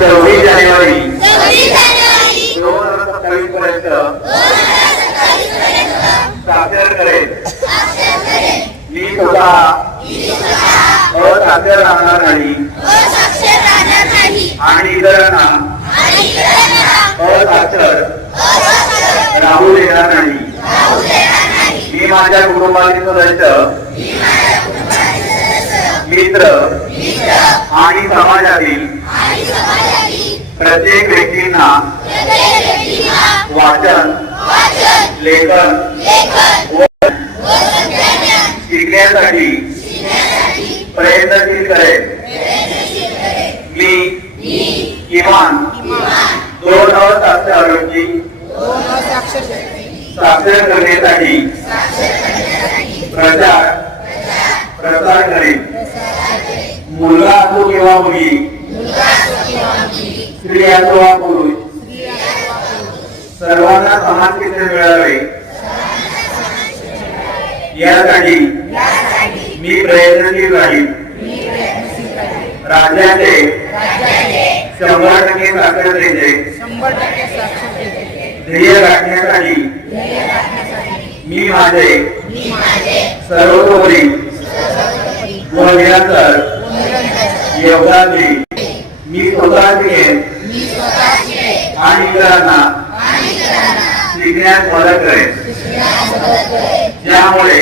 26 जानेवारी 2027 पर्यंत साक्षर करेल। मी स्वतः असाक्षर राहणार नाही आणि इतरांना असाक्षर राहू देणार नाही। मी माझ्या कुटुंबातील सदस्य, मित्र आणि समाजातील प्रत्येक व्यक्तींना वाचन, लेखन शिकण्यासाठी प्रयत्नशील करेल। मी किमान 2 असाक्षरांची साक्षर करण्यासाठी प्रचार प्रसार करेल। मुलगा असो किंवा मुलगी, स्त्री असो वा पुरुष, सर्वांना समान शिक्षण मिळावे यासाठी मी प्रयत्नशील राहील। राज्याचे 100% साक्षरतेचे ध्येय गाठण्यासाठी मी माझे सर्वतोपरी व निरंतर योगदान देईन। मी स्वतः शिकेन आणि इतरांना शिकण्यास मदत करेन, ज्यामुळे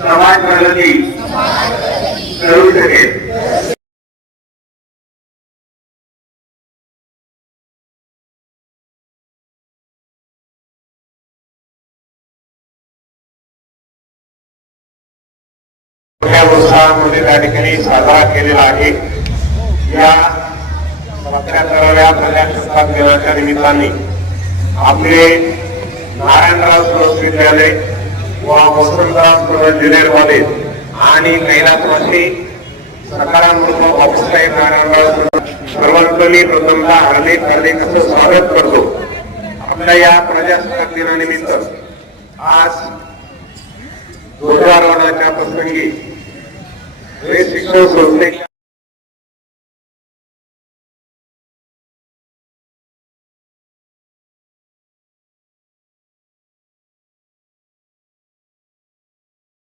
समाज प्रगती करू शकेल। उत्साहामध्ये त्या ठिकाणी साजरा केलेला आहे। या 77व्या प्रजासत्ताक दिनाच्या निमित्ताने आपले नारायणराव सुरस विद्यालय व वसंतराव सुरस ज्युनियर कॉलेज आणि कैलासवासी सकारात्मक ऑफिसर नारायणराव सर्वांचं मी प्रथमतः हार्दिक असं स्वागत करतो। आपल्या या प्रजासत्ताक दिनानिमित्त आज ध्वजारोहणाच्या प्रसंगी शिक्षण संस्थेच्या